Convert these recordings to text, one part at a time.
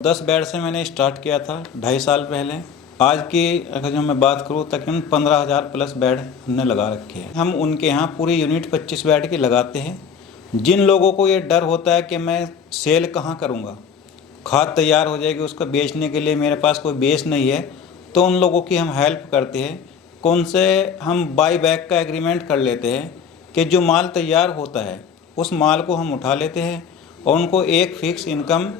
10 bed से मैंने start किया था 2.5 साल पहले। आज की अगर जो मैं बात करूँ तकरीबन 15,000 प्लस बेड हमने लगा रखे हैं। हम उनके यहाँ पूरी यूनिट 25 बेड की लगाते हैं। जिन लोगों को ये डर होता है कि मैं सेल कहाँ करूँगा, खाद तैयार हो जाएगी उसको बेचने के लिए मेरे पास कोई बेस नहीं है, तो उन लोगों की हम हेल्प करते हैं। कौन से हम बाई बैक का एग्रीमेंट कर लेते हैं कि जो माल तैयार होता है उस माल को हम उठा लेते हैं और उनको एक फ़िक्स इनकम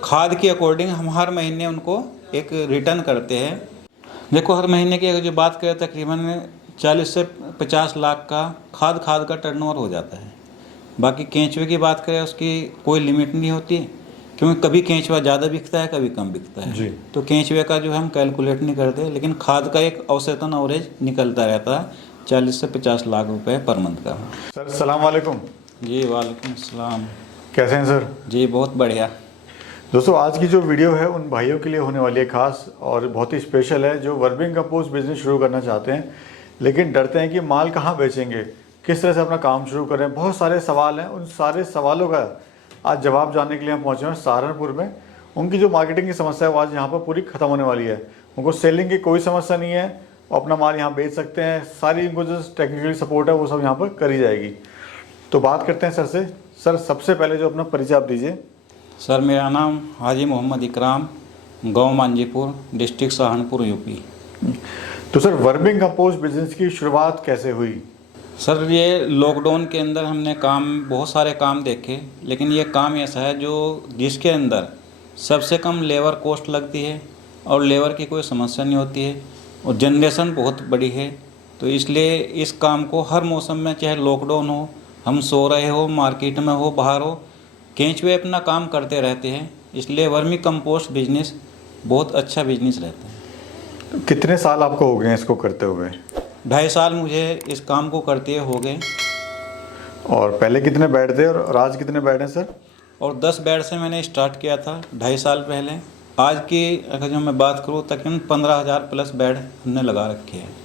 खाद के अकॉर्डिंग हम हर महीने उनको एक रिटर्न करते हैं। देखो, हर महीने की अगर जो बात करें तकरीबन 40 से 50 लाख का खाद का टर्नओवर हो जाता है। बाकी केंचुए की बात करें उसकी कोई लिमिट नहीं होती, क्योंकि कभी केंचुआ ज़्यादा बिकता है, कभी कम बिकता है जी। तो केंचुए का जो है हम कैलकुलेट नहीं करते, लेकिन खाद का एक औसतन एवरेज निकलता रहता है 40 से 50 लाख रुपए पर मंथ का। सर सलाम वालेकुम। जी वालेकुम सलाम। कैसे हैं सर? जी बहुत बढ़िया। दोस्तों, आज की जो वीडियो है उन भाइयों के लिए होने वाली है खास और बहुत ही स्पेशल है जो वर्मिंग कंपोस्ट बिजनेस शुरू करना चाहते हैं लेकिन डरते हैं कि माल कहाँ बेचेंगे, किस तरह से अपना काम शुरू करें। बहुत सारे सवाल हैं, उन सारे सवालों का आज जवाब जानने के लिए हम पहुँचे हैं सहारनपुर में। उनकी जो मार्केटिंग की समस्या है वो आज यहाँ पर पूरी ख़त्म होने वाली है। उनको सेलिंग की कोई समस्या नहीं है, वो अपना माल यहाँ बेच सकते हैं। सारी इनको जो टेक्निकल सपोर्ट है वो सब यहाँ पर करी जाएगी। तो बात करते हैं सर से। सर, सबसे पहले जो अपना परिचय आप दीजिए। सर, मेरा नाम हाजी मोहम्मद इकराम, गांव मांझीपुर, डिस्ट्रिक्ट सहारनपुर, यूपी। तो सर, वर्मिंग कंपोस्ट बिजनेस की शुरुआत कैसे हुई? सर, ये लॉकडाउन के अंदर हमने बहुत सारे काम देखे, लेकिन ये काम ऐसा है जिसके अंदर सबसे कम लेबर कॉस्ट लगती है और लेबर की कोई समस्या नहीं होती है और जनरेशन बहुत बड़ी है। तो इसलिए इस काम को हर मौसम में, चाहे लॉकडाउन हो, हम सो रहे हो, मार्केट में हो, बाहर हो, केंचुए अपना काम करते रहते हैं। इसलिए वर्मी कंपोस्ट बिजनेस बहुत अच्छा बिजनेस रहता है। कितने साल आपको हो गए इसको करते हुए? 2.5 साल मुझे इस काम को करते हो गए। और पहले कितने बेड थे और आज कितने बेड हैं सर? और 10 बेड से मैंने स्टार्ट किया था 2.5 साल पहले। आज की अगर जो मैं बात करूँ तकरीबन 15,000 प्लस बेड हमने लगा रखे हैं।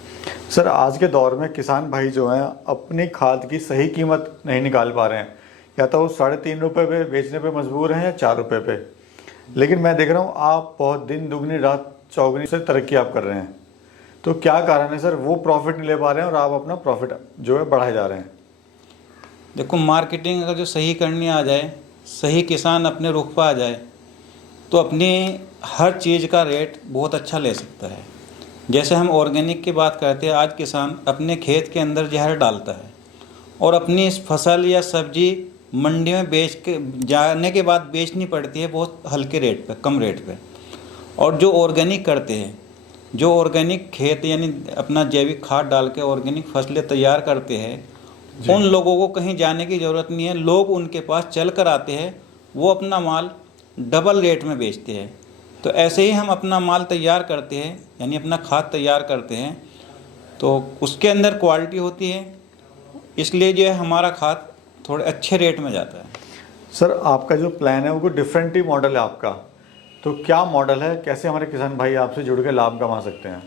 सर, आज के दौर में किसान भाई जो हैं अपनी खाद की सही कीमत नहीं निकाल पा रहे हैं, या तो वो 3.5 रुपये पे बेचने पे मजबूर हैं या 4 रुपये पे। लेकिन मैं देख रहा हूँ आप बहुत दिन दुगनी रात चौगनी से तरक्की आप कर रहे हैं। तो क्या कारण है सर, वो प्रॉफिट नहीं ले पा रहे हैं और आप अपना प्रॉफिट जो है बढ़ाए जा रहे हैं? देखो, मार्केटिंग अगर जो सही करनी आ जाए, सही किसान अपने रुख पर आ जाए तो अपनी हर चीज़ का रेट बहुत अच्छा ले सकता है। जैसे हम ऑर्गेनिक की बात करते हैं, आज किसान अपने खेत के अंदर जहर डालता है और अपनी इस फसल या सब्जी मंडी में बेच के जाने के बाद बेचनी पड़ती है बहुत हल्के रेट पे, कम रेट पे। और जो ऑर्गेनिक करते हैं, जो ऑर्गेनिक खेत यानी अपना जैविक खाद डाल के ऑर्गेनिक फसलें तैयार करते हैं, उन लोगों को कहीं जाने की ज़रूरत नहीं है। लोग उनके पास चल कर आते हैं, वो अपना माल डबल रेट में बेचते हैं। तो ऐसे ही हम अपना माल तैयार करते हैं, यानी अपना खाद तैयार करते हैं, तो उसके अंदर क्वालिटी होती है, इसलिए जो है हमारा खाद थोड़े अच्छे रेट में जाता है। सर, आपका जो प्लान है वो डिफरेंट ही मॉडल है आपका, तो क्या मॉडल है? कैसे हमारे किसान भाई आपसे जुड़ के लाभ कमा सकते हैं?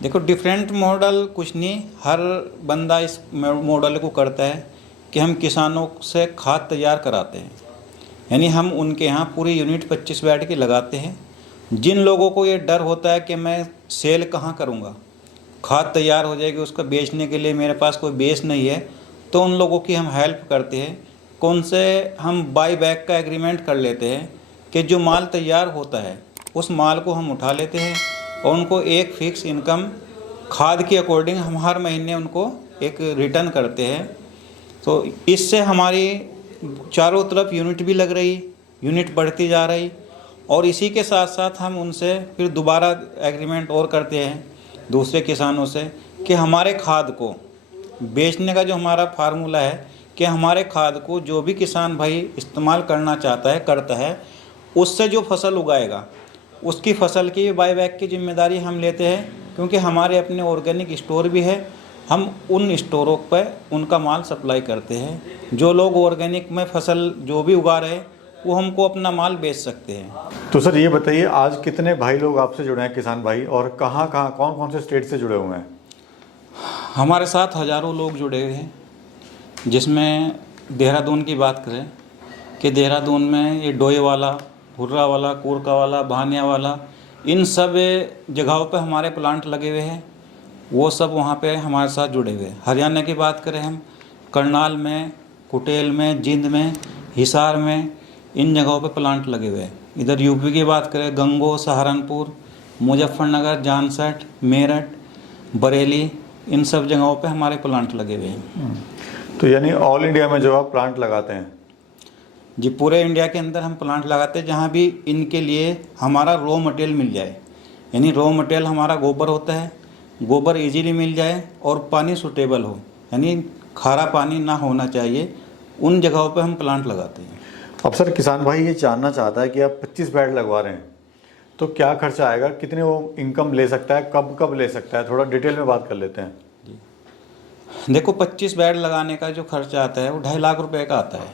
देखो, डिफरेंट मॉडल कुछ नहीं, हर बंदा इस मॉडल को करता है कि हम किसानों से खाद तैयार कराते हैं, यानी हम उनके यहाँ पूरी यूनिट 25 बेड की लगाते हैं। जिन लोगों को ये डर होता है कि मैं सेल कहाँ करूँगा, खाद तैयार हो जाएगी उसको बेचने के लिए मेरे पास कोई बेस नहीं है, तो उन लोगों की हम हेल्प करते हैं। कौन से हम बाई बैक का एग्रीमेंट कर लेते हैं कि जो माल तैयार होता है उस माल को हम उठा लेते हैं और उनको एक फ़िक्स इनकम खाद के अकॉर्डिंग हम हर महीने उनको एक रिटर्न करते हैं। तो इससे हमारी चारों तरफ यूनिट भी लग रही, यूनिट बढ़ती जा रही, और इसी के साथ साथ हम उनसे फिर दोबारा एग्रीमेंट और करते हैं दूसरे किसानों से कि हमारे खाद को बेचने का जो हमारा फार्मूला है कि हमारे खाद को जो भी किसान भाई इस्तेमाल करना चाहता है, करता है, उससे जो फसल उगाएगा उसकी फसल की बाई बैक की जिम्मेदारी हम लेते हैं, क्योंकि हमारे अपने ऑर्गेनिक स्टोर भी है। हम उन स्टोरों पर उनका माल सप्लाई करते हैं। जो लोग ऑर्गेनिक में फसल जो भी उगा रहे हैं वो हमको अपना माल बेच सकते हैं। तो सर, ये बताइए आज कितने भाई लोग आपसे जुड़े हैं किसान भाई, और कहाँ कहाँ कौन कौन से स्टेट से जुड़े हुए हैं? हमारे साथ हज़ारों लोग जुड़े हुए हैं, जिसमें देहरादून की बात करें कि देहरादून में ये डोईवाला, हुर्रा वाला, कोरका वाला, भानिया वाला, इन सब जगहों पे हमारे प्लांट लगे हुए हैं। वो सब वहाँ पे हमारे साथ जुड़े हुए हैं। हरियाणा की बात करें हम, करनाल में, कुटेल में, जिंद में, हिसार में, इन जगहों पे प्लांट लगे हुए हैं। इधर यूपी की बात करें, गंगो, सहारनपुर, मुजफ्फरनगर, जानसठ, मेरठ, बरेली, इन सब जगहों पे हमारे प्लांट लगे हुए हैं। तो यानी ऑल इंडिया में जो आप प्लांट लगाते हैं? जी, पूरे इंडिया के अंदर हम प्लांट लगाते हैं जहाँ भी इनके लिए हमारा रॉ मटेरियल मिल जाए। यानी रॉ मटेरियल हमारा गोबर होता है, गोबर इजीली मिल जाए और पानी सूटेबल हो, यानी खारा पानी ना होना चाहिए, उन जगहों पे हम प्लांट लगाते हैं। अब सर किसान भाई ये जानना चाहता है कि आप 25 बेड लगवा रहे हैं तो क्या खर्चा आएगा, कितने वो इनकम ले सकता है, कब कब ले सकता है, थोड़ा डिटेल में बात कर लेते हैं। देखो, 25 बेड लगाने का जो खर्चा आता है वो 2.5 लाख रुपए का आता है,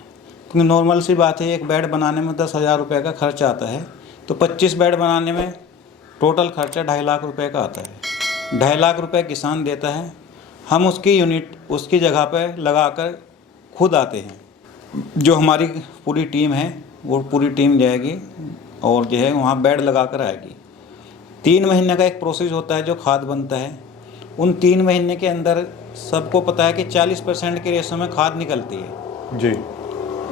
क्योंकि नॉर्मल सी बात है, एक बेड बनाने में 10,000 रुपये का खर्चा आता है। तो 25 बेड बनाने में टोटल खर्चा 2.5 लाख रुपए का आता है। 2.5 लाख रुपए किसान देता है, हम उसकी यूनिट उसकी जगह पर लगाकर खुद आते हैं। जो हमारी पूरी टीम है वो पूरी टीम जाएगी और जो है वहाँ बेड लगा कर आएगी। 3 महीने का एक प्रोसेस होता है जो खाद बनता है। उन 3 महीने के अंदर सबको पता है कि 40% के रेशो में खाद निकलती है जी।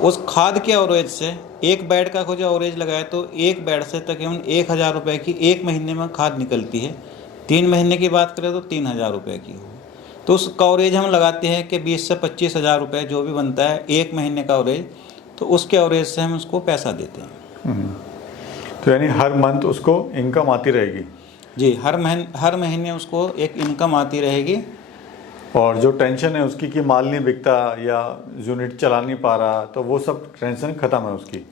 उस खाद के एवरेज से एक बेड का जो एवरेज लगाए तो एक बेड से तकरीबन 1,000 रुपये की 1 महीने में खाद निकलती है। 3 महीने की बात करें तो 3,000 रुपये की हो, तो उस कवरेज हम लगाते हैं कि 20 से 25,000 रुपये जो भी बनता है 1 महीने का एवरेज, तो उसके एवरेज से हम उसको पैसा देते हैं। तो यानी हर मंथ उसको इनकम आती रहेगी? जी, हर महीने उसको एक इनकम आती रहेगी। और जो टेंशन है उसकी कि माल नहीं बिकता या यूनिट चला नहीं पा रहा, तो वो सब टेंशन खत्म है उसकी।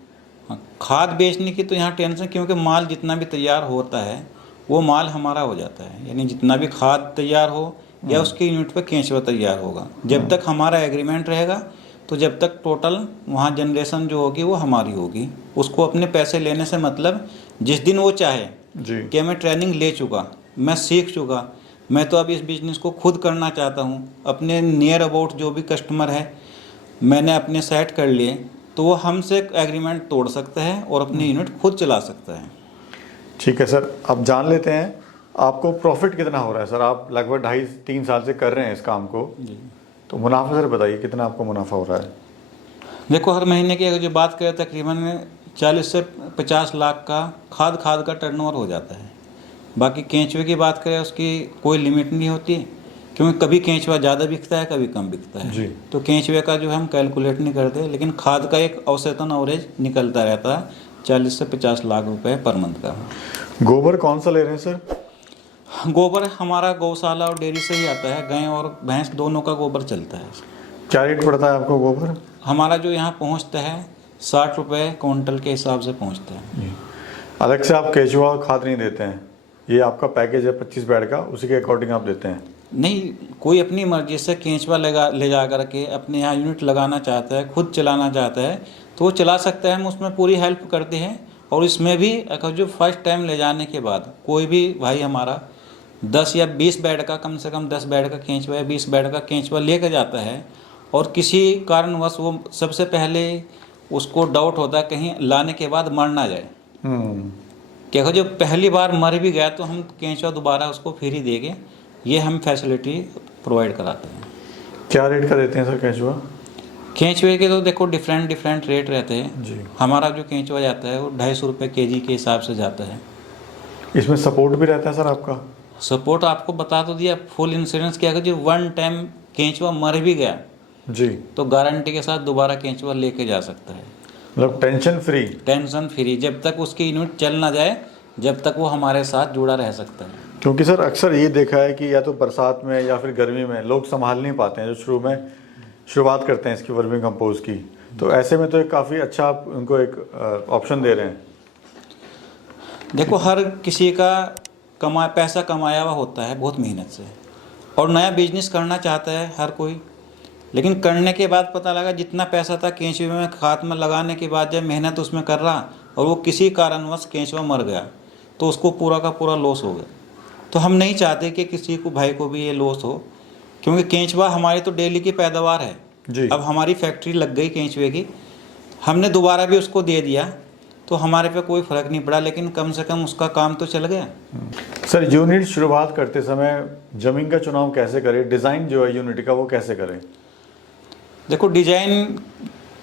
हाँ, खाद बेचने की तो यहाँ टेंशन, क्योंकि माल जितना भी तैयार होता है वो माल हमारा हो जाता है। यानी जितना भी खाद तैयार हो या उसकी यूनिट पर केंचुआ तैयार होगा, जब तक हमारा एग्रीमेंट रहेगा तो जब तक टोटल वहाँ जनरेशन जो होगी वो हमारी होगी। उसको अपने पैसे लेने से मतलब, जिस दिन वो चाहे जी कि मैं ट्रेनिंग ले चुका, मैं सीख चुका, मैं तो अब इस बिज़नेस को खुद करना चाहता हूँ, अपने नियर अबाउट जो भी कस्टमर है मैंने अपने सेट कर लिए, तो वो हमसे एग्रीमेंट तोड़ सकता है और अपनी यूनिट खुद चला सकता है। ठीक है सर, अब जान लेते हैं आपको प्रॉफिट कितना हो रहा है। सर आप लगभग 2.5-3 साल से कर रहे हैं इस काम को, जी, तो मुनाफा सर बताइए कितना आपको मुनाफा हो रहा है? देखो, हर महीने की अगर जो बात करें तकरीबन 40 से 50 लाख का खाद का टर्नओवर हो जाता है। बाकी केंचुए की बात करें उसकी कोई लिमिट नहीं होती, क्योंकि कभी केंचुआ ज़्यादा बिकता है, कभी कम बिकता है। जी। तो केंचुए का जो है हम कैलकुलेट नहीं करते, लेकिन खाद का एक औसतन एवरेज निकलता रहता है 40 से 50 लाख रुपए पर मंथ का। गोबर कौन सा ले रहे हैं सर? गोबर हमारा गौशाला और डेयरी से ही आता है, गाय और भैंस दोनों का गोबर चलता है। क्या रेट पड़ता है आपको गोबर? हमारा जो यहाँ पहुँचता है 60 रुपये क्विंटल के हिसाब से पहुँचता है। अलग से आप केचुआ खाद नहीं देते हैं, ये आपका पैकेज है 25 बेड का, उसी के अकॉर्डिंग आप देते हैं? नहीं, कोई अपनी मर्जी से केंचुआ ले जा कर के अपने यहाँ यूनिट लगाना चाहता है, खुद चलाना चाहता है तो वो चला सकता है। हम उसमें पूरी हेल्प करते हैं। और इसमें भी अगर जो फर्स्ट टाइम ले जाने के बाद कोई भी भाई हमारा 10 या 20 बेड का, कम से कम 10 बेड का केंचुआ या 20 बेड का केंचुआ लेकर जाता है और किसी कारणवश वो सबसे पहले उसको डाउट होता है कहीं लाने के बाद मर ना जाए, कि अगर जो पहली बार मर भी गया तो हम केंचुआ दोबारा उसको फ्री देंगे, ये हम फैसिलिटी प्रोवाइड कराते हैं। क्या रेट का देते हैं सर केचुआ? केंचुए के तो देखो डिफरेंट रेट रहते हैं जी। हमारा जो केंचुआ जाता है वो 250 रुपये kg के हिसाब से जाता है। इसमें सपोर्ट भी रहता है सर आपका? सपोर्ट आपको बता तो दिया, फुल इंश्योरेंस किया, अगर जो 1 टाइम केंचुआ मर भी गया जी तो गारंटी के साथ दोबारा केंचुआ लेके जा सकता है, मतलब टेंशन फ्री? Tension free. जब तक उसकी यूनिट चल ना जाए जब तक वो हमारे साथ जुड़ा रह सकता है। क्योंकि सर अक्सर ये देखा है कि या तो बरसात में या फिर गर्मी में लोग संभाल नहीं पाते हैं, जो शुरुआत करते हैं इसकी वर्मी कंपोस्ट की, तो ऐसे में तो एक काफ़ी अच्छा आप उनको एक ऑप्शन दे रहे हैं। देखो, हर किसी का पैसा कमाया हुआ होता है बहुत मेहनत से, और नया बिजनेस करना चाहता है हर कोई, लेकिन करने के बाद पता लगा जितना पैसा था केंचुए में खाद में लगाने के बाद जब मेहनत उसमें कर रहा और वो किसी कारणवश केंचुआ मर गया तो उसको पूरा का पूरा लॉस हो गया। तो हम नहीं चाहते कि किसी को भाई को भी ये लॉस हो, क्योंकि केंचुआ हमारी तो डेली की पैदावार है जी। अब हमारी फैक्ट्री लग गई केंचुए की, हमने दोबारा भी उसको दे दिया तो हमारे पे कोई फ़र्क नहीं पड़ा, लेकिन कम से कम उसका काम तो चल गया। सर यूनिट शुरुआत करते समय ज़मीन का चुनाव कैसे करें, डिज़ाइन जो है यूनिट का वो कैसे करें? देखो, डिजाइन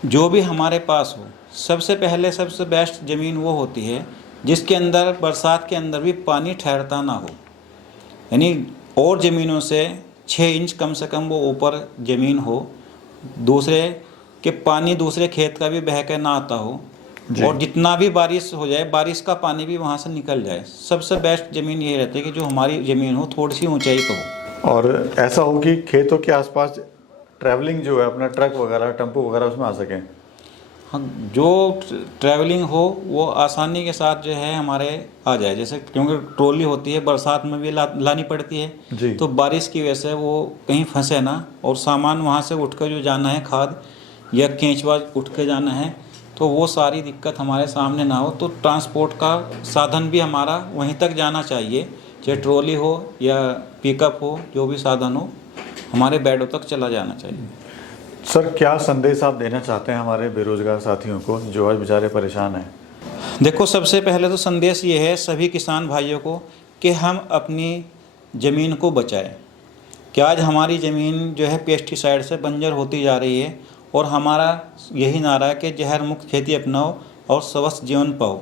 जो भी हमारे पास हो, सबसे पहले सबसे बेस्ट ज़मीन वो होती है जिसके अंदर बरसात के अंदर भी पानी ठहरता ना हो, यानी और ज़मीनों से 6 इंच कम से कम वो ऊपर ज़मीन हो, दूसरे के पानी दूसरे खेत का भी बह के ना आता हो, और जितना भी बारिश हो जाए बारिश का पानी भी वहाँ से निकल जाए। सबसे बेस्ट ज़मीन यही रहती है कि जो हमारी ज़मीन हो थोड़ी सी ऊंचाई पर हो, और ऐसा हो कि खेतों के आसपास ट्रैवलिंग जो है अपना ट्रक वगैरह टेम्पो वगैरह उसमें आ सकें। हाँ, जो ट्रैवलिंग हो वो आसानी के साथ जो है हमारे आ जाए, जैसे क्योंकि ट्रॉली होती है बरसात में भी लानी पड़ती है जी। तो बारिश की वजह से वो कहीं फंसे ना, और सामान वहाँ से उठ कर जो जाना है, खाद या केंचुआ उठ के जाना है, तो वो सारी दिक्कत हमारे सामने ना हो। तो ट्रांसपोर्ट का साधन भी हमारा वहीं तक जाना चाहिए, चाहे ट्रॉली हो या पिकअप हो, जो भी साधन हो हमारे बेडों तक चला जाना चाहिए। सर क्या संदेश आप देना चाहते हैं हमारे बेरोजगार साथियों को जो आज बेचारे परेशान हैं? देखो, सबसे पहले तो संदेश ये है सभी किसान भाइयों को कि हम अपनी ज़मीन को बचाएं, कि आज हमारी ज़मीन जो है पेस्टिसाइड से बंजर होती जा रही है, और हमारा यही नारा है कि जहर मुक्त खेती अपनाओ और स्वस्थ जीवन पाओ,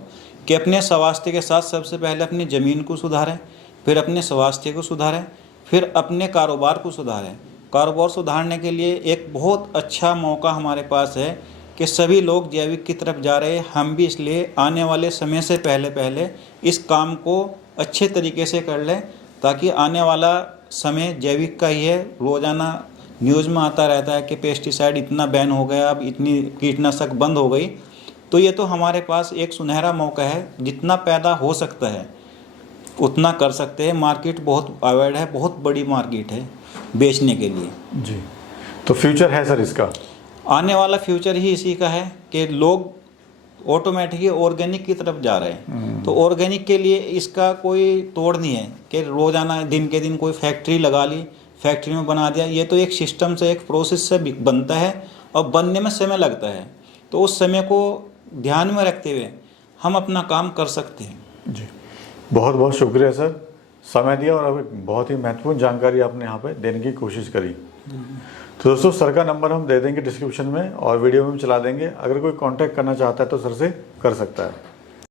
कि अपने स्वास्थ्य के साथ सबसे पहले अपनी ज़मीन को सुधारें, फिर अपने स्वास्थ्य को सुधारें, फिर अपने कारोबार को सुधारें। कारोबार सुधारने के लिए एक बहुत अच्छा मौका हमारे पास है कि सभी लोग जैविक की तरफ जा रहे हैं, हम भी इसलिए आने वाले समय से पहले पहले इस काम को अच्छे तरीके से कर लें, ताकि आने वाला समय जैविक का ही है। रोज़ाना न्यूज़ में आता रहता है कि पेस्टिसाइड इतना बैन हो गया, अब इतनी कीटनाशक बंद हो गई, तो ये तो हमारे पास एक सुनहरा मौका है, जितना पैदा हो सकता है उतना कर सकते हैं। मार्केट बहुत अवॉइड है, बहुत बड़ी मार्केट है बेचने के लिए। जी, तो फ्यूचर है सर इसका? आने वाला फ्यूचर ही इसी का है कि लोग ऑटोमेटिकली ऑर्गेनिक की तरफ जा रहे हैं। तो ऑर्गेनिक के लिए इसका कोई तोड़ नहीं है कि रोज़ाना दिन के दिन कोई फैक्ट्री लगा ली, फैक्ट्री में बना दिया। ये तो एक सिस्टम से, एक प्रोसेस से बनता है, और बनने में समय लगता है। तो उस समय को ध्यान में रखते हुए हम अपना काम कर सकते हैं। जी, बहुत बहुत शुक्रिया सर, समय दिया और बहुत ही महत्वपूर्ण जानकारी आपने यहाँ पे देने की कोशिश करी। तो दोस्तों सर का नंबर हम दे देंगे डिस्क्रिप्शन में और वीडियो में भी चला देंगे, अगर कोई कांटेक्ट करना चाहता है तो सर से कर सकता है।